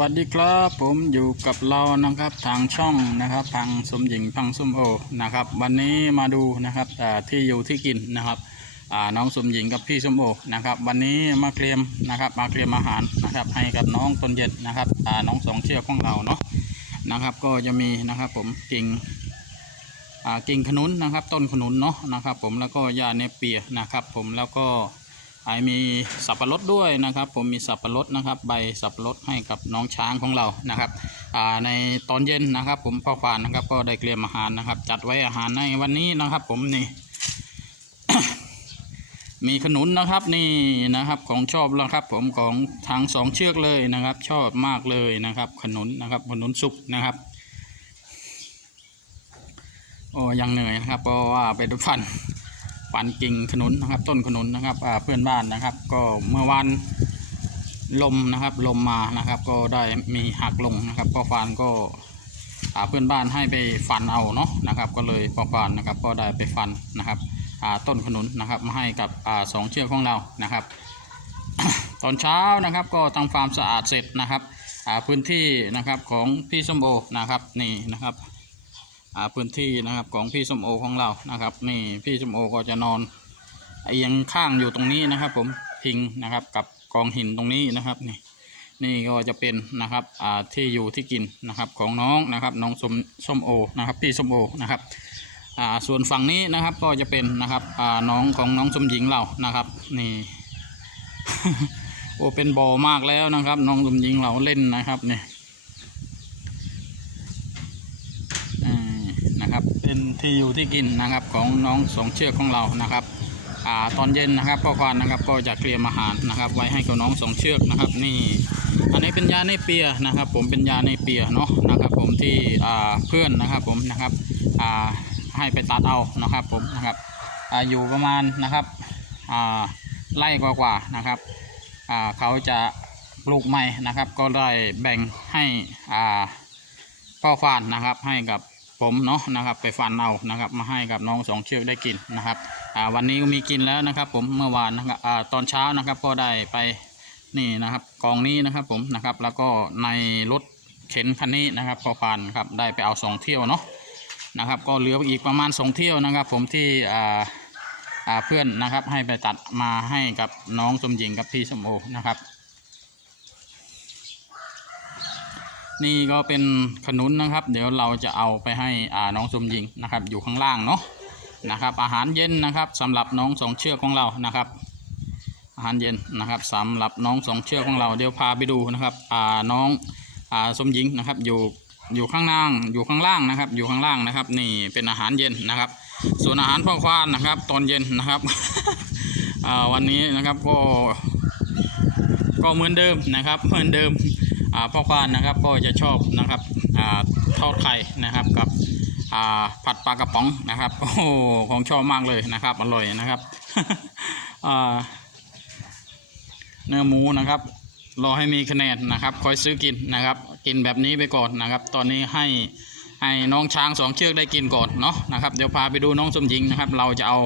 วัสดีครับผมอยู่กับเรานะครับทางช่องนะครับทางสมหญิงพังส้มโอนะครับวันนี้มาดูนะครับที่อยู่ที่กินนะครับน้องสมหญิงกับพี่ส้มโอนะครับวันนี้มาเตรียมนะครับมาเตรียมอาหารนะครับให้กับน้องตนเย็นนะครับน้องสองเชือกของเราเนาะนะครับก็จะมีนะครับผมกิ่งกิ่งขนุนนะครับ ต้นขนุนเนาะนะครับผมแล้วก็หญ้าเนเปียนะครับผมแล้วก็ ไอมีสับปะรดด้วยนะครับ ผมมีสับปะรดนะครับ ใบสับปะรดให้กับน้องช้างของเรานะครับในตอนเย็นนะครับ ผมพ่อควานนะครับก็ได้เตรียมอาหารนะครับ จัดไว้อาหารในวันนี้นะครับ ผมนี่มีขนุนนะครับนี่นะครับของชอบแล้วครับ ผมของทางสองเชือกเลยนะครับ ชอบมากเลยนะครับ ขนุนนะครับขนุนสุกนะครับโอ้ยังเหนื่อยนะครับเพราะว่าไปดูฟัน ฟันกิ่งขนุนนะครับ ต้นขนุนนะครับเพื่อนบ้านนะครับ ก็เมื่อวันลมนะครับ ลมมานะครับ ก็ได้มีหักลงนะครับพ่อฟานก็เพื่อนบ้านให้ไปฟันเอาเนาะนะครับ ก็เลยพ่อฟานนะครับ ก็ได้ไปฟันนะครับต้นขนุนนะครับมาให้กับสองเชือกของเรานะครับ ตอนเช้านะครับก็ทำความสะอาดเสร็จนะครับพื้นที่นะครับของพี่ส้มโอนะครับนี่นะครับ พื้นที่นะครับของพี่สมโอของเรานะครับ นี่พี่สมโอก็จะนอนเอียงข้างอยู่ตรงนี้นะครับ ผมพิงนะครับกับกองหินตรงนี้นะครับนี่นี่ก็จะเป็นนะครับที่อยู่ที่กินนะครับของน้องนะครับน้องสมส้มโอนะครับพี่ส้มโอนะครับส่วนฝั่งนี้นะครับก็จะเป็นนะครับน้องของน้องสมหญิงเรานะครับนี่โอเป็นบ่อมากแล้วนะครับ น้องสมหญิงเราเล่นนะครับเนี่ย อ่านะครับ เป็นที่อยู่ที่กินนะครับของน้องสองเชือกของเรานะครับอ่าตอนเย็นนะครับพ่อควานนะครับก็จะเตรียมอาหารนะครับ ไว้ให้กับน้องสองเชือกนะครับ นี่ อันนี้เป็นยาในเปียนะครับ ผมเป็นยาในเปียเนาะนะครับ ผมที่อ่าเพื่อนนะครับผมนะครับอ่าให้ไปตัดเอานะครับผมนะครับอ่าอยู่ประมาณนะครับอ่าไล่กว่าๆนะครับอ่าเขาจะปลูกใหม่นะครับ ก็ได้แบ่งให้อ่าพ่อฟานนะครับให้กับ ผมเนาะนะครับไปฟันเอานะครับมาให้กับน้องสองเชือกได้กินนะครับอ่าวันนี้ก็มีกินแล้วนะครับ ผมเมื่อวานนะครับอ่าตอนเช้านะครับก็ได้ไปนี่นะครับกองนี้นะครับผมนะครับแล้วก็ในรถเข็นคันนี้นะครับพ่อฟานครับได้ไปเอาสองเที่ยวเนาะนะครับก็เหลืออีกประมาณสองเที่ยวนะครับ ผมที่อ่าอ่าเพื่อนนะครับให้ไปตัดมาให้กับน้องสมหญิงกับพี่สมโอนะครับ นี่ก็เป็นขนุนนะครับ เดี๋ยวเราจะเอาไปให้อ่าน้องสมหญิงนะครับ อยู่ข้างล่างเนาะนะครับ อาหารเย็นนะครับสำหรับน้องสองเชือกของเรานะครับ อาหารเย็นนะครับสำหรับน้องสองเชือกของเราเดี๋ยวพาไปดูนะครับอ่าน้องอ่าสมหญิงนะครับ อยู่อยู่ข้างล่างอยู่ข้างล่างนะครับ อยู่ข้างล่างนะครับ นี่เป็นอาหารเย็นนะครับ ส่วนอาหารพ่อควานนะครับ ตอนเย็นนะครับวันนี้นะครับก็ก็เหมือนเดิมนะครับ เหมือนเดิม พ่อควานนะครับก็จะชอบนะครับอทอดไข่นะครับกับผัดปลากระป๋องนะครับโอ้ของชอบมากเลยนะครับอร่อยนะครับเนื้อหมูนะครับรอให้มีคะแนนนะครับคอยซื้อกินนะครับ กินแบบนี้ไปก่อนนะครับ ตอนนี้ให้ให้น้องช้างสองเชือกได้กินก่อนเนาะนะครับเดี๋ยวพาไปดูน้องสมหญิงนะครับ เราจะเอา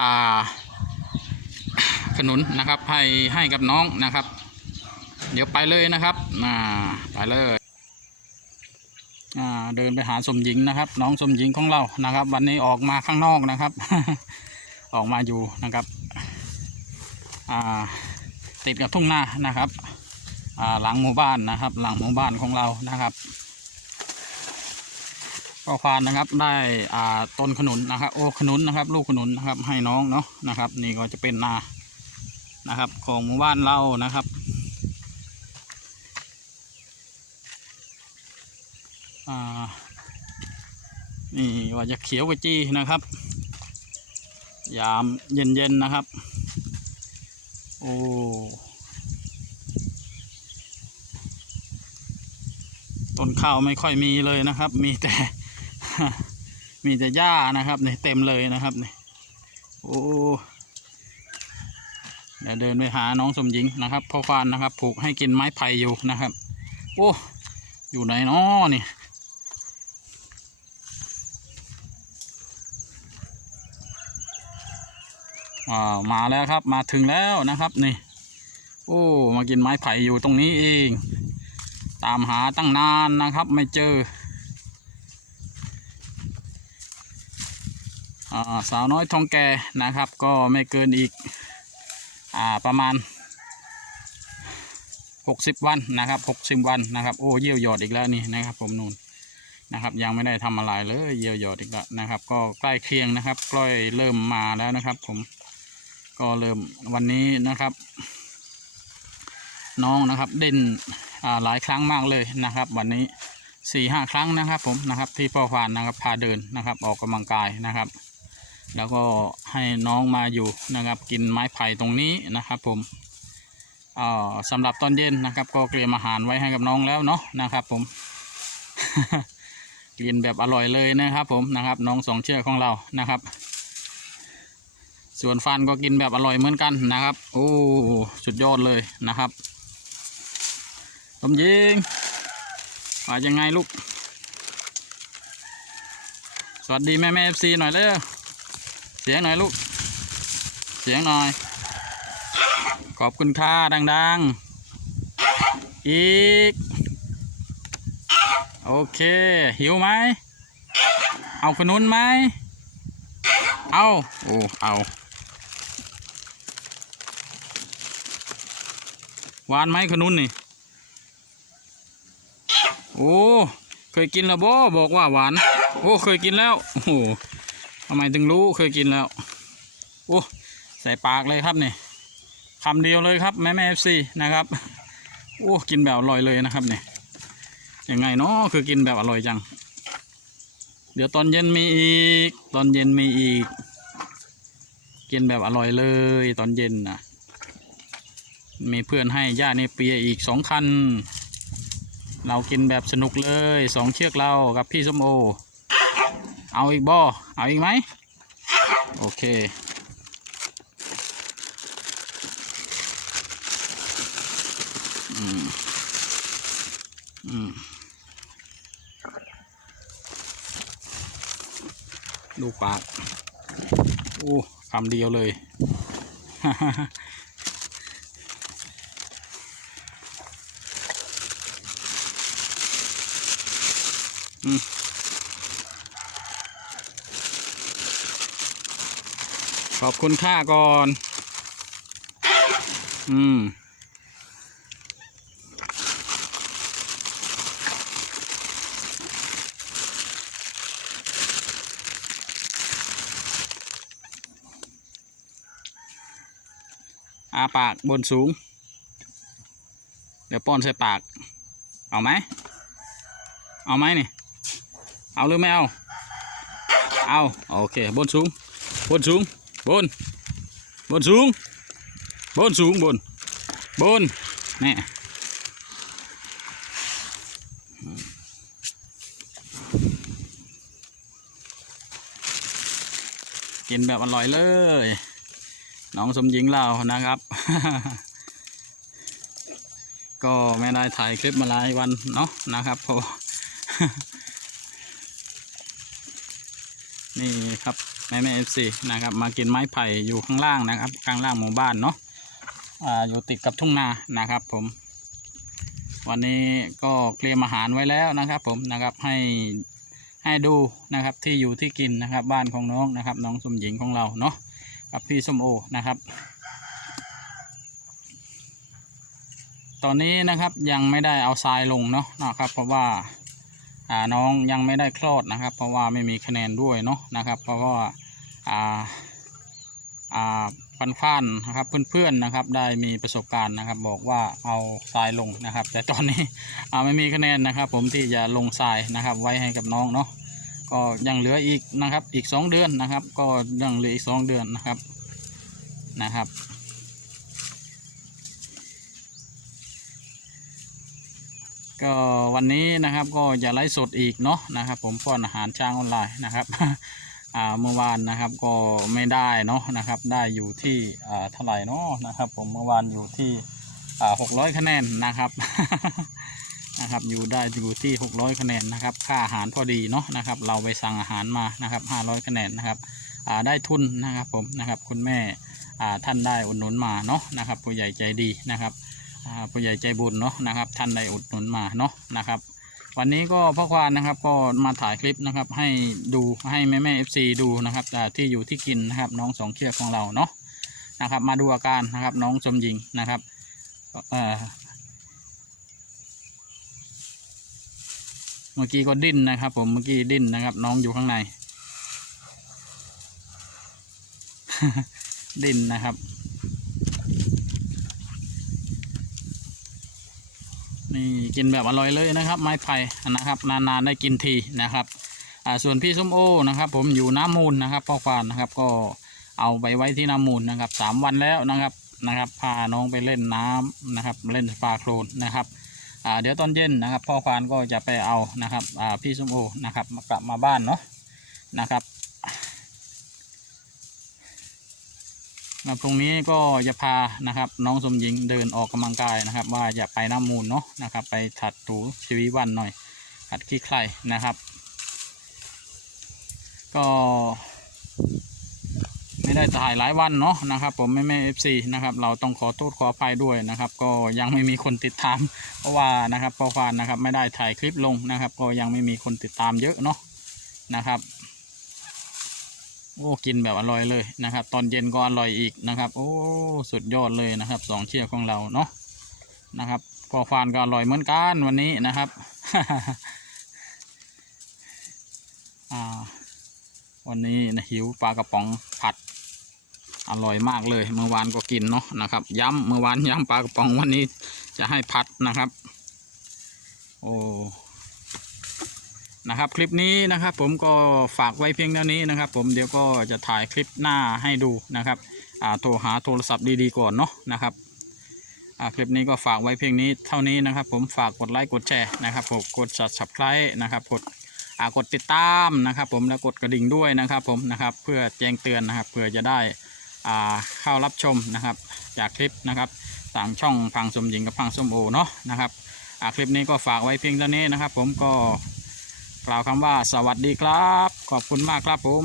อ่าขนุนนะครับให้ให้กับน้องนะครับ เดี๋ยวไปเลยนะครับอ่าไปเลยอ่าเดินไปหาสมหญิงนะครับ น้องสมหญิงของเรานะครับ วันนี้ออกมาข้างนอกนะครับ ออกมาอยู่นะครับอ่าติดกับทุ่งนานะครับอ่าหลังหมู่บ้านนะครับ หลังหมู่บ้านของเรานะครับก็ควานนะครับได้อ่าต้นขนุนนะครับ โอ้ขนุนนะครับ ลูกขนุนนะครับให้น้องเนาะนะครับ นี่ก็จะเป็นนานะครับ ของหมู่บ้านเรานะครับอ่า นี่ว่าจะเขียวกว่าจีนะครับ ยามเย็นๆนะครับ โอ้ต้นข้าวไม่ค่อยมีเลยนะครับ มีแต่มีแต่หญ้านะครับเนี่ยเต็มเลยนะครับเนี่ยโอ้เดี๋ยวเดินไปหาน้องสมหญิงนะครับพ่อควานนะครับ ผูกให้กินไม้ไผ่อยู่นะครับ โอ้ อยู่ไหนน้อนี่ อ่ามาแล้วครับมาถึงแล้วนะครับนี่โอ้มากินไม้ไผ่อยู่ตรงนี้เอง ตามหาตั้งนานนะครับไม่เจอาสาวน้อยทองแก่นะครับ ก็ไม่เกินอีกอประมาณ 60 วันนะครับ60วันนะครับ โอ้เยี่ยวหยอดอีกแล้วนี่นะครับ ผมนูนนะครับ ยังไม่ได้ทำอะไรเลยเยี่ยวหยอดอีกแล้วนะครับ ก็ใกล้เคียงนะครับ กล้เริ่มมาแล้วนะครับ ผม ก็เริ่มวันนี้นะครับ น้องนะครับเด่นอ่าหลายครั้งมากเลยนะครับ วันนี้สี่ห้าครั้งนะครับผมนะครับที่พ่อฟานนะครับพาเดินนะครับออกกำลังกายนะครับ แล้วก็ให้น้องมาอยู่นะครับกินไม้ไผ่ตรงนี้นะครับผมอ่อสำหรับตอนเย็นนะครับ ก็เตรียมอาหารไว้ให้กับน้องแล้วเนาะนะครับ ผมกินแบบอร่อยเลยนะครับ ผมนะครับ น้องสองเชือกของเรานะครับ ส่วนฟันก็กินแบบอร่อยเหมือนกันนะครับ โอ้สุดยอดเลยนะครับสมยิงว่ายังไงลูก สวัสดีแม่แม่เอฟซีหน่อยเร็วเสียงหน่อยลูก เสียงหน่อย ขอบคุณค่าดังๆ อีก โอเค หิวไหม เอาขนุนไหม เอา โอ้ เอา หวานไหมขนุนนี่ โอ้ เคยกินแล้วบ่บอกว่าหวาน โอ้ เคยกินแล้ว โอ้โหทำไมถึงรู้เคยกินแล้ว โอ้ ใส่ปากเลยครับเนี่ยคำเดียวเลยครับแม่แม่เอฟซีนะครับ โอ้ กินแบบอร่อยเลยนะครับเนี่ยยังไงเนาะคือกินแบบอร่อยจัง เดี๋ยวตอนเย็นมีอีก ตอนเย็นมีอีก กินแบบอร่อยเลย ตอนเย็นนะ มีเพื่อนให้ย่าเนเปียอีกสองคัน เรากินแบบสนุกเลยสองเชือกเรากับพี่ส้มโอ เอาอีกบอเอาอีกไหมโอเคอืมอืมดูปาก โอ้คำเดียวเลย ขอบคุณค่าก่อน อืม อาปากบนสูง เดี๋ยวป้อนใส่ปาก เอาไหม เอาไหมนี่ เอาหรือไม่เอา เอาโอเคบนสูงบนสูงบนบนสูงบนสูงบนบนนี่กินแบบอร่อยเลย น้องสมหญิงเรานะครับ ก็ไม่ได้ถ่ายคลิปมาหลายวันเนาะนะครับเพราะ นี่ครับแม่แม่เอฟซีนะครับ มากินไม้ไผ่อยู่ข้างล่างนะครับ ข้างล่างหมู่บ้านเนาะอ่าอยู่ติดกับทุ่งนานะครับ ผม วันนี้ก็เตรียมอาหารไว้แล้วนะครับ ผมนะครับให้ให้ดูนะครับที่อยู่ที่กินนะครับ บ้านของน้องนะครับ น้องสมหญิงของเราเนาะกับพี่ส้มโอนะครับ ตอนนี้นะครับยังไม่ได้เอาทรายลงเนาะนะครับ เพราะว่าอ่า น้องยังไม่ได้คลอดนะครับ เพราะว่าไม่มีคะแนนด้วยเนาะนะครับ เพราะว่าอ่าอ่าปันข้านนะครับเพื่อนๆนะครับได้มีประสบการณ์นะครับ บอกว่าเอาทรายลงนะครับ แต่ตอนนี้ไม่มีคะแนนนะครับ ผมที่จะลงทรายนะครับ ไว้ให้กับน้องเนาะก็ยังเหลืออีกนะครับอีกสองเดือนนะครับ ก็ยังเหลืออีกสองเดือนนะครับนะครับ ก็วันนี้นะครับก็จะไลฟ์สดอีกเนาะนะครับ ผมป้อนอาหารช้างออนไลน์นะครับเมื่อวานนะครับก็ไม่ได้เนาะนะครับ ได้อยู่ที่เท่าไหร่เนาะนะครับ ผมเมื่อวานอยู่ที่หกร้อยคะแนนนะครับนะครับอยู่ได้อยู่ที่หกร้อยคะแนนนะครับ ค่าอาหารพอดีเนาะนะครับ เราไปสั่งอาหารมานะครับห้าร้อยคะแนนนะครับได้ทุนนะครับผมนะครับ คุณแม่ท่านได้อุดหนุนมาเนาะนะครับผู้ใหญ่ใจดีนะครับ ผู้ใหญ่ใจบุญเนาะนะครับท่านได้อุดหนุนมาเนาะนะครับ วันนี้ก็พ่อควานนะครับก็มาถ่ายคลิปนะครับให้ดูให้แม่แม่เอฟซีดูนะครับที่อยู่ที่กินนะครับน้องสองเชือกของเราเนาะนะครับ มาดูอาการนะครับน้องสมหญิงนะครับเมื่อกี้ก็ดิ้นนะครับ ผมเมื่อกี้ดิ้นนะครับ น้องอยู่ข้างใน ดิ้นนะครับ นี่กินแบบอร่อยเลยนะครับ ไม้ไผ่นะครับนานๆได้กินทีนะครับอ่าส่วนพี่ส้มโอนะครับผมอยู่น้ำมูลนะครับพ่อควานนะครับก็เอาไปไว้ที่น้ำมูลนะครับสามวันแล้วนะครับนะครับพาน้องไปเล่นน้ำนะครับเล่นปลาโคลนนะครับเดี๋ยวตอนเย็นนะครับพ่อควานก็จะไปเอานะครับพี่ส้มโอนะครับมากลับมาบ้านเนาะนะครับ นะพรุ่งนี้ก็จะพานะครับน้องสมหญิงเดินออกกำลังกายนะครับ ว่าอย่าไปน้ำมูลเนาะนะครับ ไปถัดถูชีวิตวันหน่อยขัดขี้ใครนะครับ ก็ ไม่ได้ถ่ายหลายวันเนาะนะครับ ผมไม่ไม่เอฟซีนะครับ เราต้องขอโทษขออภัยด้วยนะครับ ก็ยังไม่มีคนติดตาม เพราะว่านะครับพอควานนะครับ ไม่ได้ถ่ายคลิปลงนะครับ ก็ยังไม่มีคนติดตามเยอะเนาะนะครับ โอ้กินแบบอร่อยเลยนะครับ ตอนเย็นก็อร่อยอีกนะครับ โอ้สุดยอดเลยนะครับสองเชือกของเราเนาะนะครับกอฟานก็อร่อยเหมือนกันวันนี้นะครับวันนี้นะหิวปลากระป๋องผัดอร่อยมากเลยเมื่อวานก็กินเนาะนะครับ ย้ำเมื่อวานย้ำปลากระป๋องวันนี้จะให้ผัดนะครับ โอ้ นะครับคลิปนี้นะครับผมก็ฝากไว้เพียงเท่านี้นะครับ ผมเดี๋ยวก็จะถ่ายคลิปหน้าให้ดูนะครับอ่าโทรหาโทรศัพท์ดีๆก่อนเนาะนะครับอ่าคลิปนี้ก็ฝากไว้เพียงนี้เท่านี้นะครับ ผมฝากกดไลค์กดแชร์นะครับผมกด subscribe นะครับกดอ่ากดติดตามนะครับ ผมแล้วกดกระดิ่งด้วยนะครับ ผมนะครับเพื่อแจ้งเตือนนะครับเพื่อจะได้อ่าเข้ารับชมนะครับ จากคลิปนะครับต่างช่องพังสมหญิงกับพังสมโอเนาะนะครับอ่าคลิปนี้ก็ฝากไว้เพียงเท่านี้นะครับ ผมก็ กล่าวคำว่าสวัสดีครับ ขอบคุณมากครับผม